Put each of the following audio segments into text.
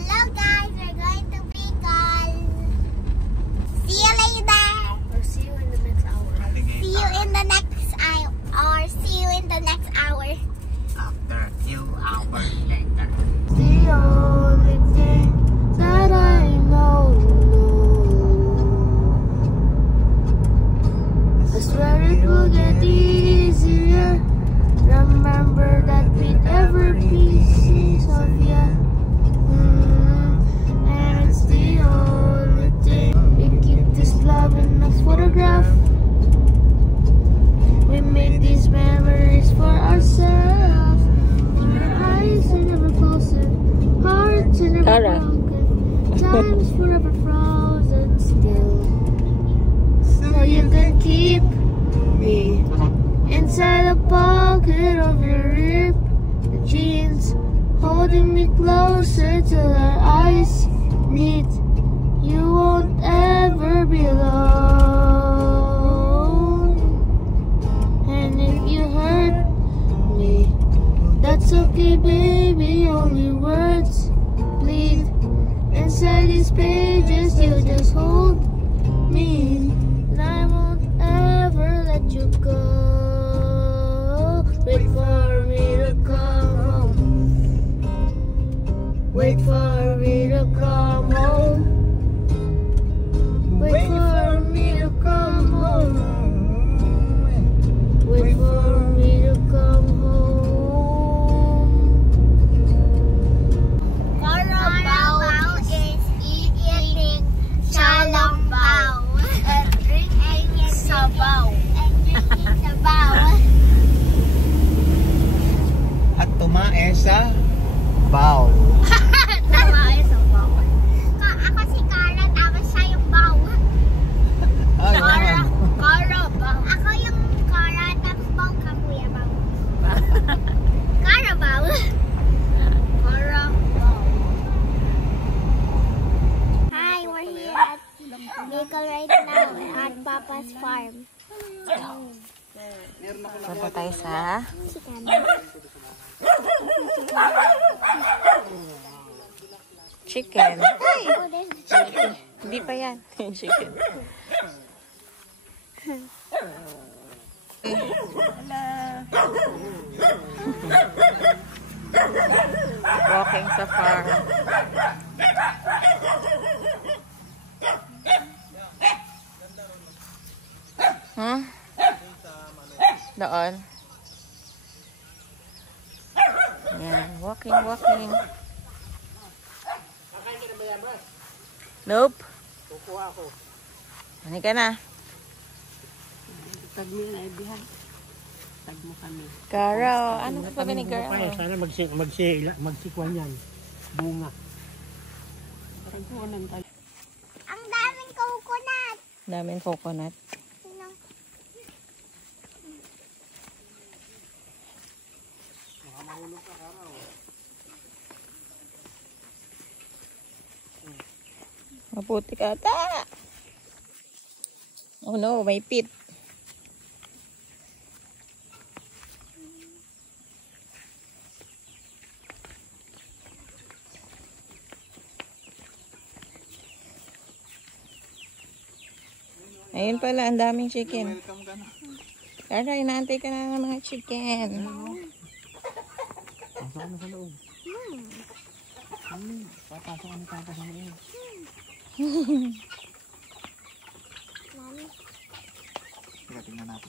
Hello guys, we're going to Bicol. See you later. Or see you in the next hour. See you in the next hour. Or see you in the next hour. After a few hours later. The only thing that I know, I swear it will get easier. Remember that with every piece of ya, and it's the only thing. We keep this love in a photograph. We make these memories for ourselves. Our eyes are never closing, hearts are never broken, time's forever frozen still. So you can keep me inside the pocket of your rib, the jeans holding me closer till our eyes meet. You won't ever be alone. And if you hurt me, that's okay, baby. Only words bleed inside these pages. You just hold me, and I won't ever let you go. Wait for me to come home. Wait for me to come home. Wait for me to come home. Wait for me to come home. Carabao is eating Chalambao and drinking sabaw. At tumae sa bowl. Tumae sa baw. Ako si Cara, tapos siya yung baw. Carabao. Ako yung Cara, tapos baw ka, Kuya Baw. Carabao. Carabao. Hi, we're here at Bicol right now at Papa's farm. Punta tayo sa Chicken. chicken. Oh, there's the chicken. Hindi pa yan. Chicken. Walking sa farm. Hmm? Doon. Yan. Walking. Nope. Kukuha ako. Ano ka na? Tag mo na ibihan. Tag mo kami. Garo. Ano ka ba ni Garo? Sana magsikwan yan. Bunga. Ang daming coconut. Daming coconut. Maputi ka ata. Oh no, may pit. Ayun pala, ang daming chicken. Welcome ka na. Kaya inaantay ka na ng mga chicken. Pasok na sa loob. Papasok ka sa loob. Tingnan natin.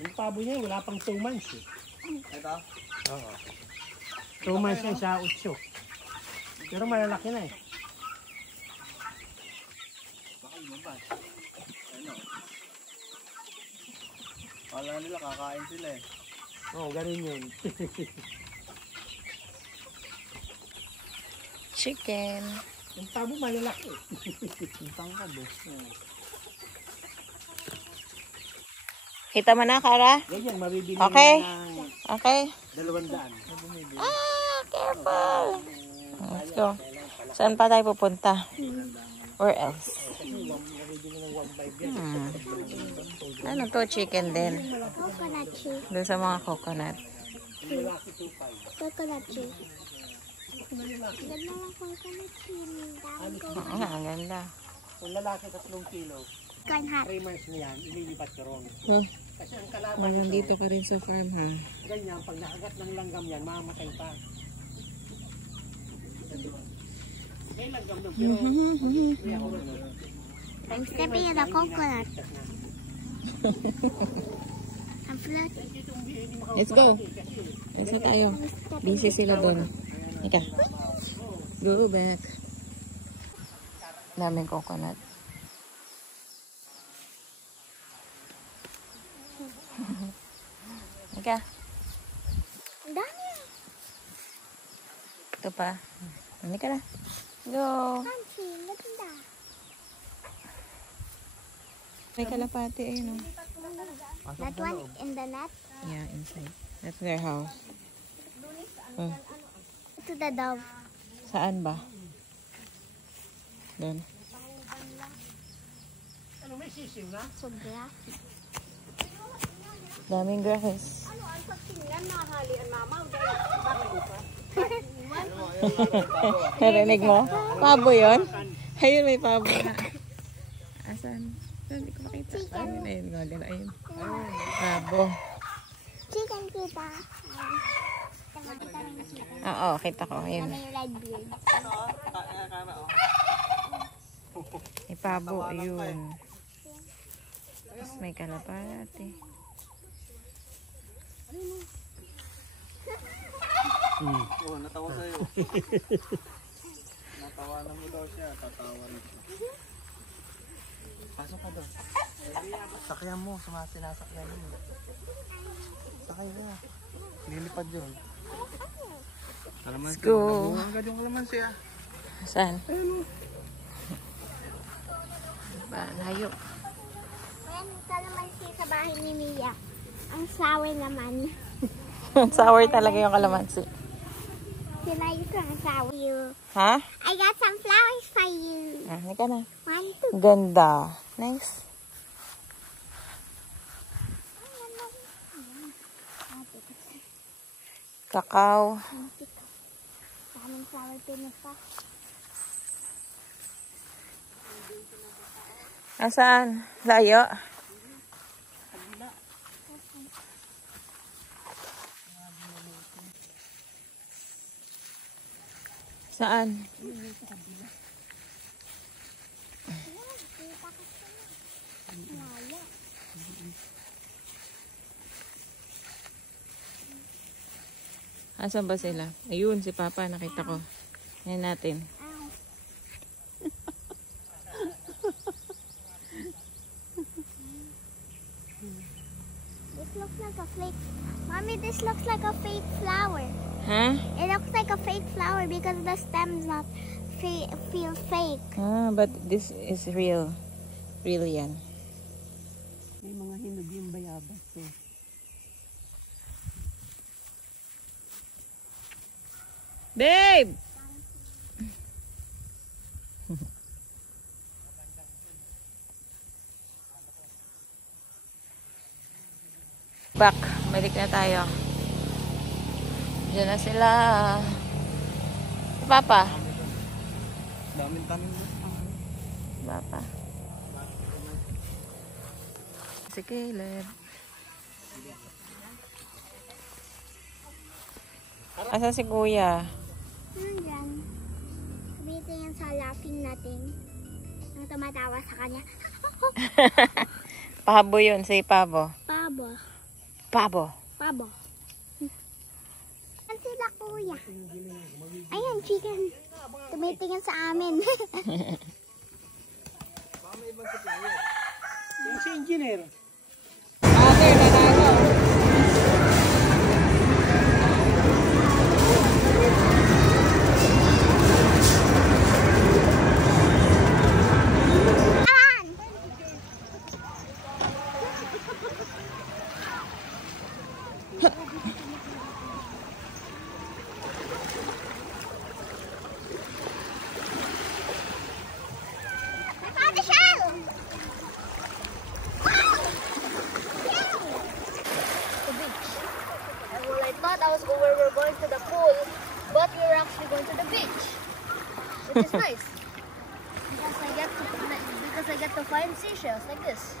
Yung pabo niya, wala pang 2 months eh. Ito? Oo. 2 months yan sa 8. Pero malalaki na eh. Baka lumabas. Ano? Kala nila kakain sila eh. Oo, ganun yun. Chicken. Yung pabo malalaki eh. Yung tangkad eh. Kita mo na, Kara? Ganyan, mabibili Okay. ng Okay. 200. Ah, careful. Let's go. Saan pa tayo pupunta? Where else? Ano to? Chicken din. Coconut cheese. Doon sa mga coconut. Coconut cheese. Ganda lang coconut cream. Dami ko. Oo nga, ang ganda. Kung lalaki 3 kilo, Corn hot. 3 months na yan, ililipat ko ron. Huh? Kasi ang kalaban nito, Nandito ka rin sa farm, ha? ganyan, pag nakagat ng langgam yan, mamamatay pa. May langgam doon, pero may ako rin. I'm stepping in the coconut. I'm floating. Let's go. Let's go tayo. Busy sila doon. Ika. Go back. Daming coconut. Ika. Ang dami. Ito pa. Hindi ka na. Go. Fancy. Maganda. May kalapati ayun, oh. That one in the net. Yeah, inside. That's their house. Oh. To the dove. Saan ba? Doon. Ano, may sisiw na? Sobra. Daming grasses. Narinig mo? Pabo yun? Ayun, may pabo na. Asan? Hindi ko makita. Ayun, ayun, golden. Ayun. Pabo. Chicken kita. Oo, kita ko. Ayun. May red beard. May pabo, ayun. Tapos may kalapati. Oh, natawa sa'yo. Natawanan mo daw siya. Tatawa na siya. Pasok ka doon. Sakyan mo. Sinasakyan mo. Sakay ka. Lilipad yun. Let's go. Agad yung kalamansi ah. Saan? Ba, layo. Ayan, kalamansi sa bahay ni Mia. Ang sour naman. Sour talaga yung kalamansi. Sinayo ko ang sour. Ha? I got some flowers for you. Ah, hindi ka na. 1, 2. Ganda. Nice. Kakao. Daming flower pinita. Nasaan? Layo. Saan? Asan ba sila? Ayun, si Papa. Nakita ko. Yan natin. This looks like a fake. Mommy, this looks like a fake flower. Ha? It looks like a fake flower because the stem's not feel fake. Ah, but this is real. Real yan. May mga hinog yung bayabas. Eh. Babe! Back. Balik na tayo. Diyan na sila. Si Papa. Daming tanim mo. Papa. Si Caleb. Asa si Kuya? Nandyan. Tumitingin sa laughing natin. Ang tumatawa sa kanya. Pabo yun, si Pabo. Pabo. Pabo. Pabo. Yan sila kuya. Ayan, chicken. Tumitingin sa amin. Yung si engineer. Ate, nanalo. I found the shell! going to the beach, which is nice because I get to find seashells like this.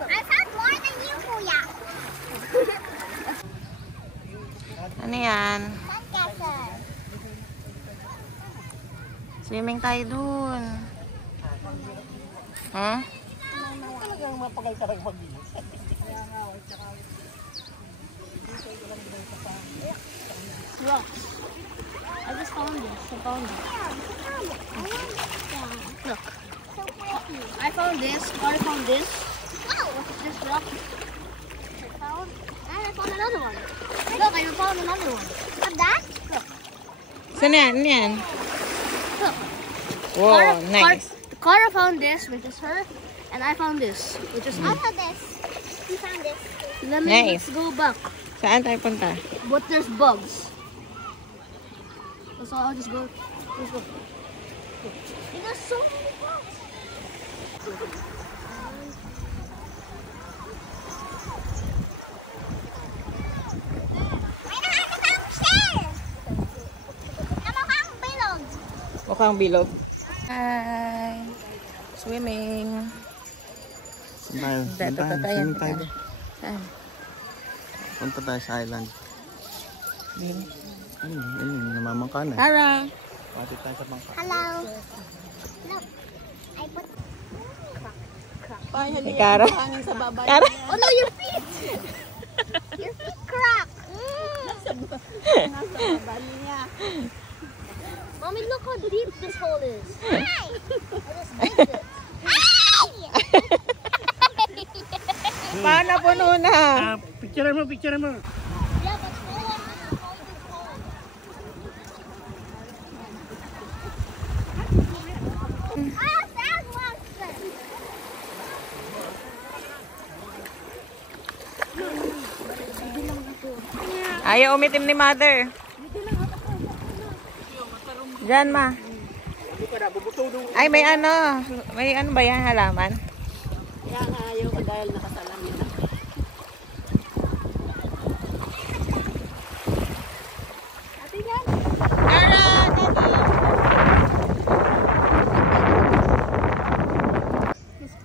I found more than you, Kuya. Ano yan? Sandcastle. Swimming tayo dun. Ha? Talagang mapagal ka rin mag-inis. Rocks. I just found this. I found it. Look. So pretty. I found this. I found this. Wow. This rock. And I found another one. Look, I found another one. Of that? Saan yan? Ano yan? Look. Wow, nice. Cara found this, which is her, and I found this, which is I me. found this. You found this. Nice. Let's go back. Saan tayo punta? But there's bugs. So I'll just go. Let's go. There's so many bugs. May nahanap akong shell. Na mukhang bilog. Mukhang bilog. Hi! Swimming. Swimming tayo. Saan? Punta tayo sa island. Ayun, namamangka na. Tara! Pati tayo sa bangka. Hello. Look. I put Hey, Cara. Cara. Oh no, your feet! Your feet crack! Mommy, look how deep this hole is. Hi! I just digged it. Hi! Paano puno na? Picture mo, picture mo. Yeah, but hold on. Hold this hole. Ah, sand monster! Ayaw umitim ni mother. Diyan, ma. Ay, may ano. May ano ba yan, halaman? Kaya nga ayaw ko dahil nakasalamin na. Cara, dito.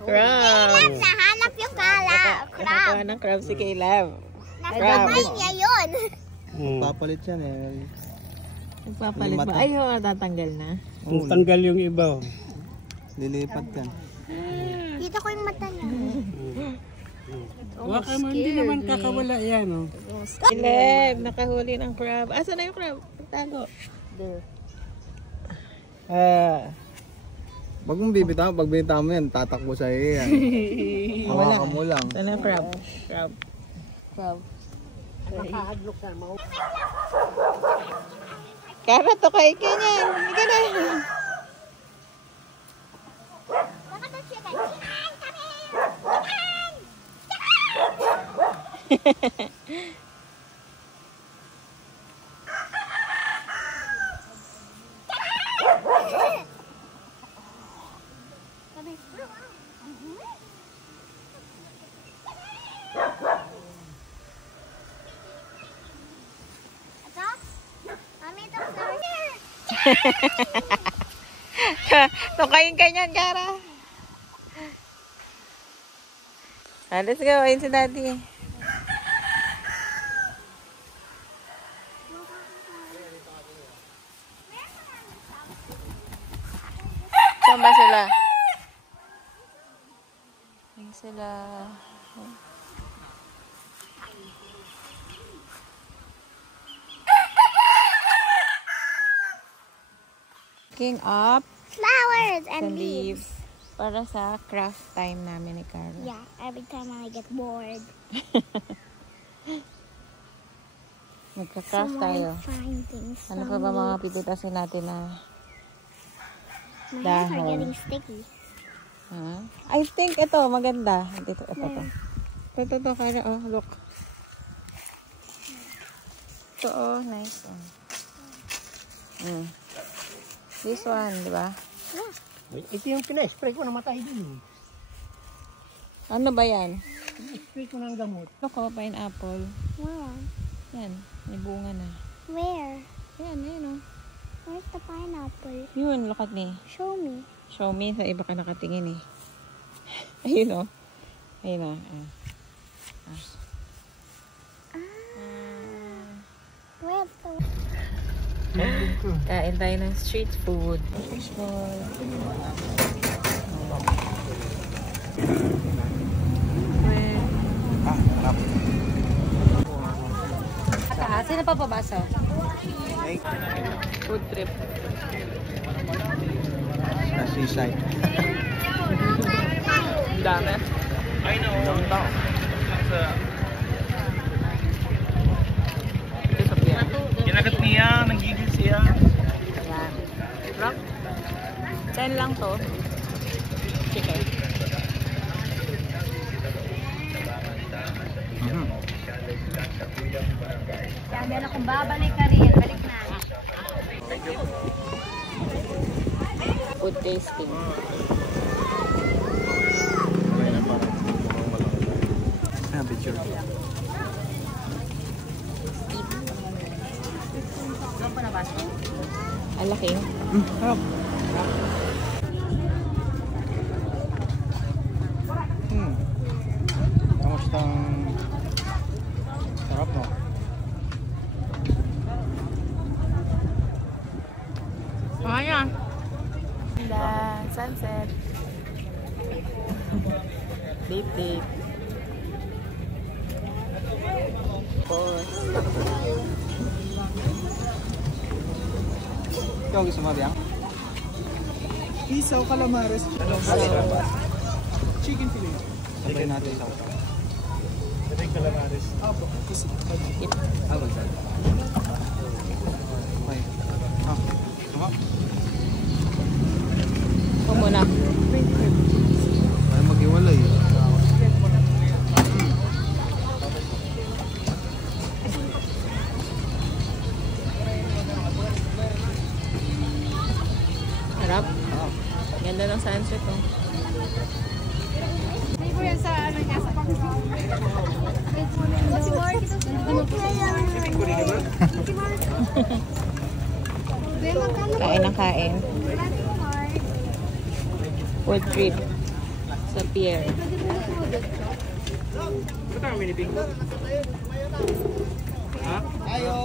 Crab. Nahanap yung crab. Nakakuha ng crab si Caleb. Nasa niya yun. Papalit yan eh. Nagpapalit ba? Ay, tatanggal na. Kung tanggal yung iba. Lilipat yan. Dito ko yung mata niya. Waka mo, hindi naman kakawala yan. Oh. Caleb, nakahuli ng crab. Asa na yung crab? Tago. There. Wag mong bibitaw. Pag bibitaw mo yan, tatakbo sa iyo yan. Hawakan mo lang. Saan ang crab? Crab. Crab. Nakahadlok na mo. Cara, to kay Kenyan. Hindi ka na. Look at the chicken. Chicken, come here. Chicken. Ito? Mami, ito sa here. Tukayin ka niyan, Cara. Let's go. Ayun si Daddy. Saan ba sila? Ayun sila. Picking up Flowers the and leaves. leaves para sa craft time namin ni Cara. Yeah, every time I get bored. Magka-craft So tayo. I find things. Ano pa ba mga pipitasin natin na My hands are dahon? getting sticky. I think ito, maganda. Dito, ito. Ito, Cara. Oh, look. Ito, oh, nice. This one, di ba? Ito yung pina-spray ko, namatay din. Ano ba yan? Spray ko ng gamot. Loko, pineapple. Where? Yan, may bunga na. Where? Yan, yan, oh. Where's the pineapple? Yun, look at me. Show me. Show me. Sa iba ka nakatingin eh. Ayun o. Ayun o. Where's the... Kain tayo ng street food. Fishball. Sino pa pabasa? Food trip. Sa seaside. Dami. Ilang tao. Kinagat niya, nanggigil siya. Ayan. Rock. 10 lang to. Chicken. Sabi na kung babalik ka rin, balik na. Food tasting. Picture. Ang laki. Harap. Kamustang sarap no? Ayan. Sunset. Date. Ikaw gusto mo biyang? Isaw, calamares, chicken fillet. Sabay natin isaw. Calamares. Apo, kasi. Okay. Sama. Ito muna. Ay mag-iwalay. Harap. Ganda ng sunset oh. Kain ng kain. Food trip sa pier. Ayo.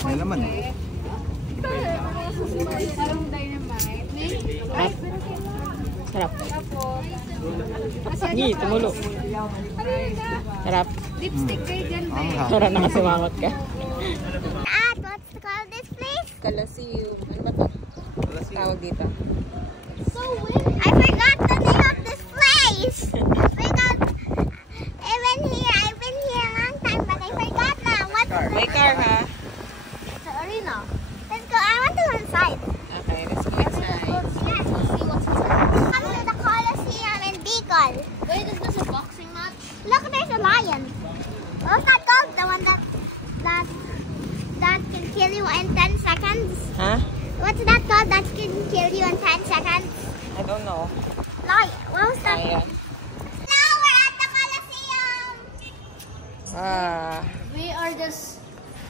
May laman. Sarap. Hindi, tumulo. Sarap. Lipstick kayo dyan. Parang nakasimangot ka. What's called this place? Kalasium. Ano ba ito? Tawag dito. So weird. I forgot the name of this place. I've been here a long time, but I forgot now. What's May car ha? the arena? Let's go. I want to go inside. Okay, let's go inside. Yes, let's see what's inside. Come to the Coliseum in Bicol. Wait, is this a boxing match? Look, there's a lion. What's that called? The one that can kill you in 10 seconds? Ha? What's that called that can kill you in 10 seconds? I don't know. Lion. What was that? Ayan. Now we're at the Coliseum. We are just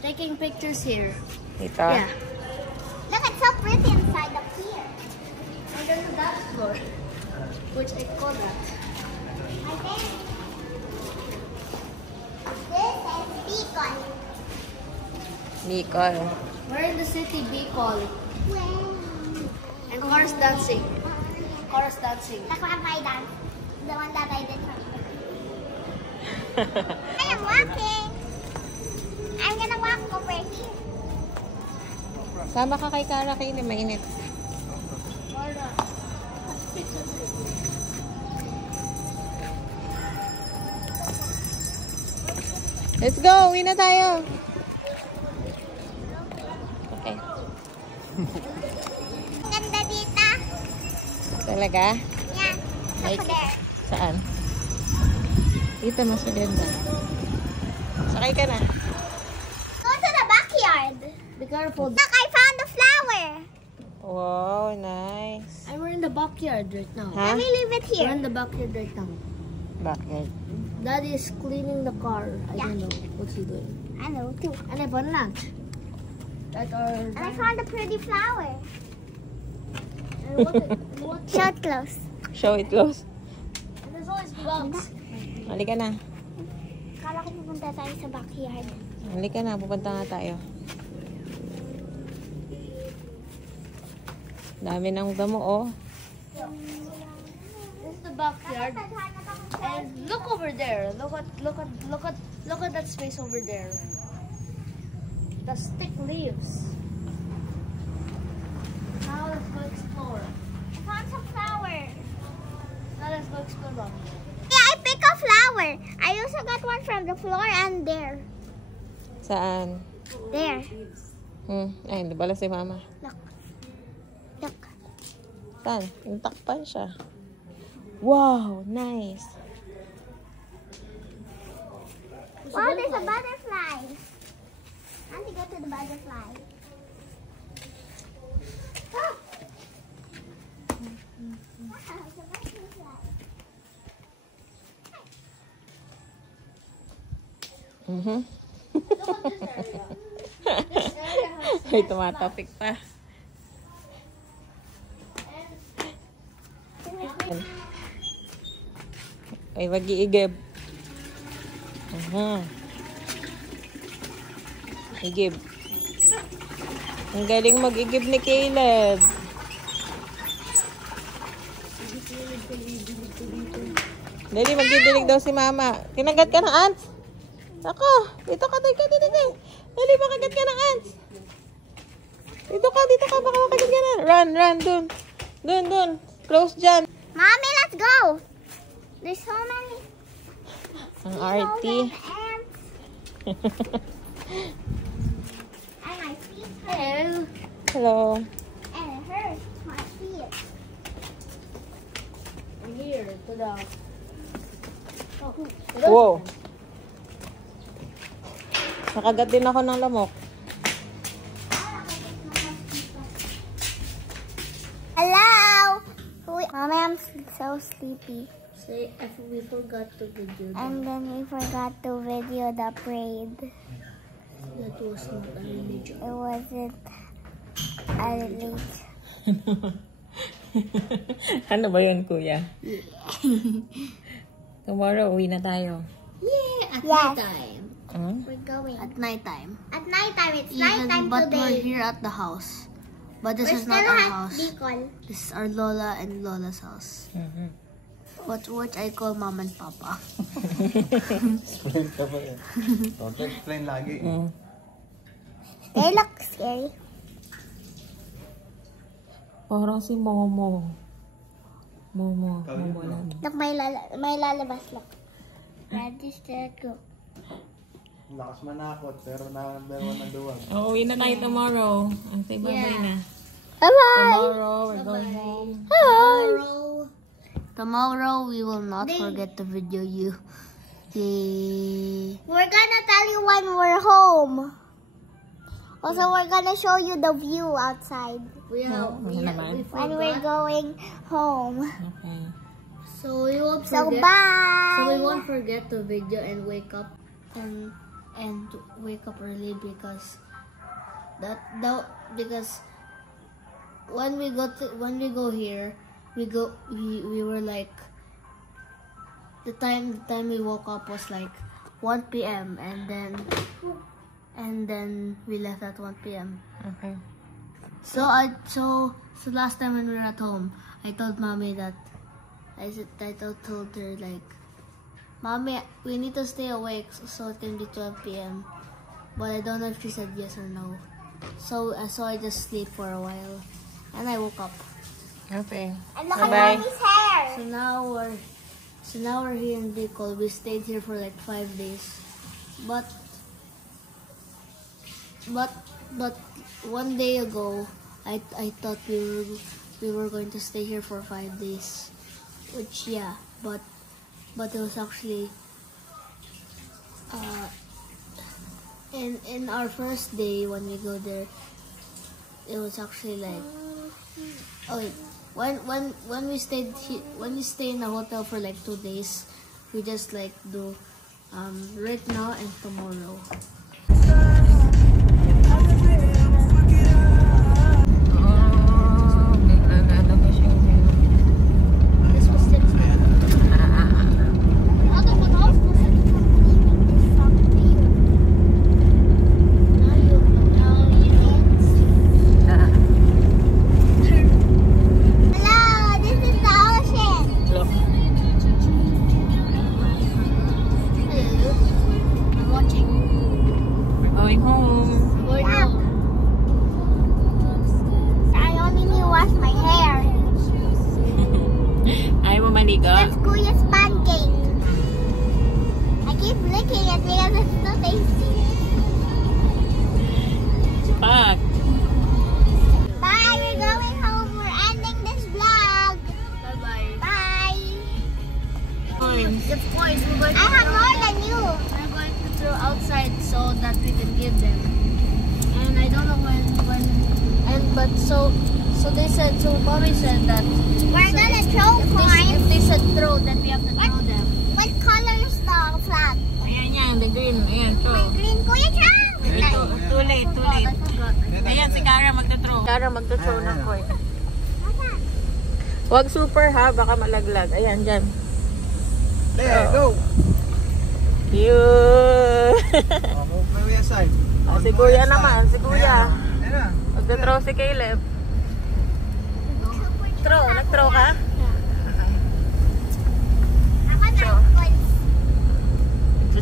taking pictures here. Dito. Yeah. Look, it's so pretty inside the pier. And there's a dashboard, which I call that. I think this is Bicol. Bicol. We're in the city, Bicol. Well, And chorus dancing. Chorus dancing. that's why I dance. The one that I did from I am walking. I'm gonna walk over here. Sama ka kay Kara kayo na mainit. Let's go! Uwi na tayo! Okay. Ganda dito. Talaga? Yeah. Like, Look there. saan? Dito mas maganda. Sakay ka na. Go to the backyard. Be careful. Look, I found a flower. Wow, nice. And we're in the backyard right now. Ha? Let me leave it We're here. in the backyard right now. Backyard. Daddy is cleaning the car. I Yeah. don't know what's he doing. I know too. And I bought lunch. That are. And I found a pretty flower. And what? Show it close. Show it close. And there's always bugs. Halika na. Kala ko pupunta tayo sa backyard. Halika na, pupunta nga tayo. Dami ng damo, oh. This is the backyard. And look over there. Look at that space over there. The stick leaves. Now let's go explore. I found some flowers. Now let's go explore, Mommy. Yeah, I pick a flower. I also got one from the floor and there. Saan? There. Ay, hindi pala si Mama. Look. Look. Saan? Intakpan siya. Wow, nice. Wow, there's a butterfly. I want to go to the butterfly. Oh. Wow, it's a butterfly. Look at this area. This area has Ay, tumatapik pa. Ay, mag-iigib. Igib. Ang galing mag-igib ni Caleb. Dali, magdidilig daw si Mama. Tinagat ka ng ants? Ako, dito ka. Dali, makagat ka ng ants. Dito ka, baka makagat ka na. Run, dun. Close dyan. Mommy, let's go. There's so many. Ang arty. Ants. And my feet hurt. Hello. Hello. And it hurts my feet. And here to the. Oh, Wow. Nakagat din ako ng lamok. Hello. Mommy, I'm so sleepy. Say if we forgot to video. And then we forgot to video the parade. That was not a religion. It wasn't a religion. Ano ba yun, Kuya? Tomorrow, uwi na tayo. Yeah, at Yes. nighttime. We're going. At nighttime. At nighttime. It's nighttime But we're today. here at the house. But this We're is not still our at house. Bicol. This is our Lola and Lola's house. Which I call Mom and Papa. Explain ka ba eh. Don't explain lagi. They look scary. Parang si Momo. Momo lang. Look, may lalabas. Look. Register go. Lakas manakot, pero nakandalawa na duwag. Uwi na tayo tomorrow. Ang say bye-bye na. Bye-bye. Tomorrow, we're going home. Tomorrow we will not forget to video you. We're gonna tell you when we're home. Also, we're gonna show you the view outside when we're going home. Okay. So we won't So forget. bye. So we won't forget to video and wake up and wake up early because because when we go here we were like the time we woke up was like 1 p.m. and then we left at 1 p.m. Okay. So last time when we were at home, I told Mommy that I told her like, Mommy, we need to stay awake so it can be 12 p.m. But I don't know if she said yes or no. So I just sleep for a while, and I woke up. Okay. And look Bye-bye. at Mommy's hair. So now we're here in Bicol. We stayed here for like 5 days, but one day ago, I thought we were going to stay here for 5 days, which yeah, but it was actually in our first day when we go there, it was actually like when we stay in a hotel for like 2 days, we just like do right now and tomorrow. That's Kuya's pancake. I keep licking it because it's so tasty. Pak. Bye, we're going home. We're ending this vlog. Bye-bye. Bye. Coins. The coins we're going I have more than you. We're going to throw outside so that we can give them. And I don't know but so they said, so mommy said that We're gonna throw coins. if they said throw, then we have to throw them. What color is the flag? Ayan yan, the green. Ayan, My throw. green Kuya throw. Too late, too I late. forgot. Ayan, si Kara magta-throw. Kara magta-throw ng coin. Nasaan? Huwag super ha, baka malaglag. Ayan, dyan. There, go. Yun. May way aside. Si Kuya naman, si Kuya. Ayan na. Magta-throw si Caleb. Throw, nag-throw ka? Ako na coins.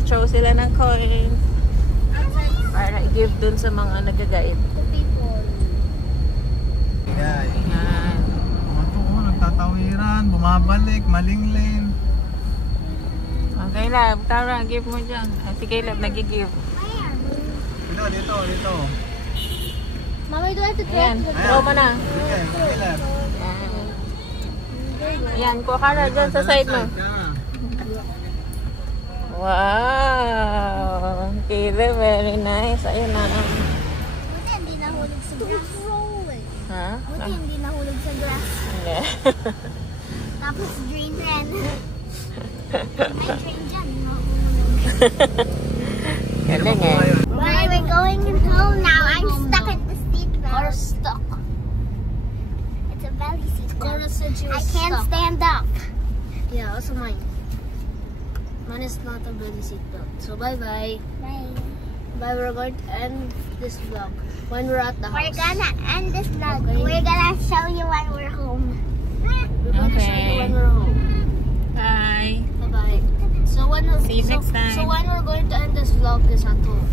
Throw sila ng coin para i-give dun sa mga nag-guide. The people. Ayan. Ayan. Mga to, nagtatawiran, bumabalik, maling lane. Okay lang, Tara, give mo dyan. Si Caleb nag-give. Dito. Mommy, do I have to throw? Ayan, throw mo na. Sige, Caleb. Ayan, kuha ka na dyan sa side mo. Wow! Caleb, very nice. Ayun na. Buti hindi nahulog sa grass. Ha? Buti hindi nahulog sa grass. Hindi. Tapos drain ren. May train dyan. Galing eh. Bye, we're going home now. I'm stuck at the seat belt. Or stuck. It's a belly seat Cora belt. said she was I can't stuck. stand up. Yeah, also mine. Mine is not a belly seatbelt. So bye-bye. Bye. Bye, we're going to end this vlog when we're at the We're house. gonna end this vlog. Okay. We're gonna show you when we're home. We're going to show you when we're home. Bye. Bye-bye. So when See you next time. So when we're going to end this vlog is at home.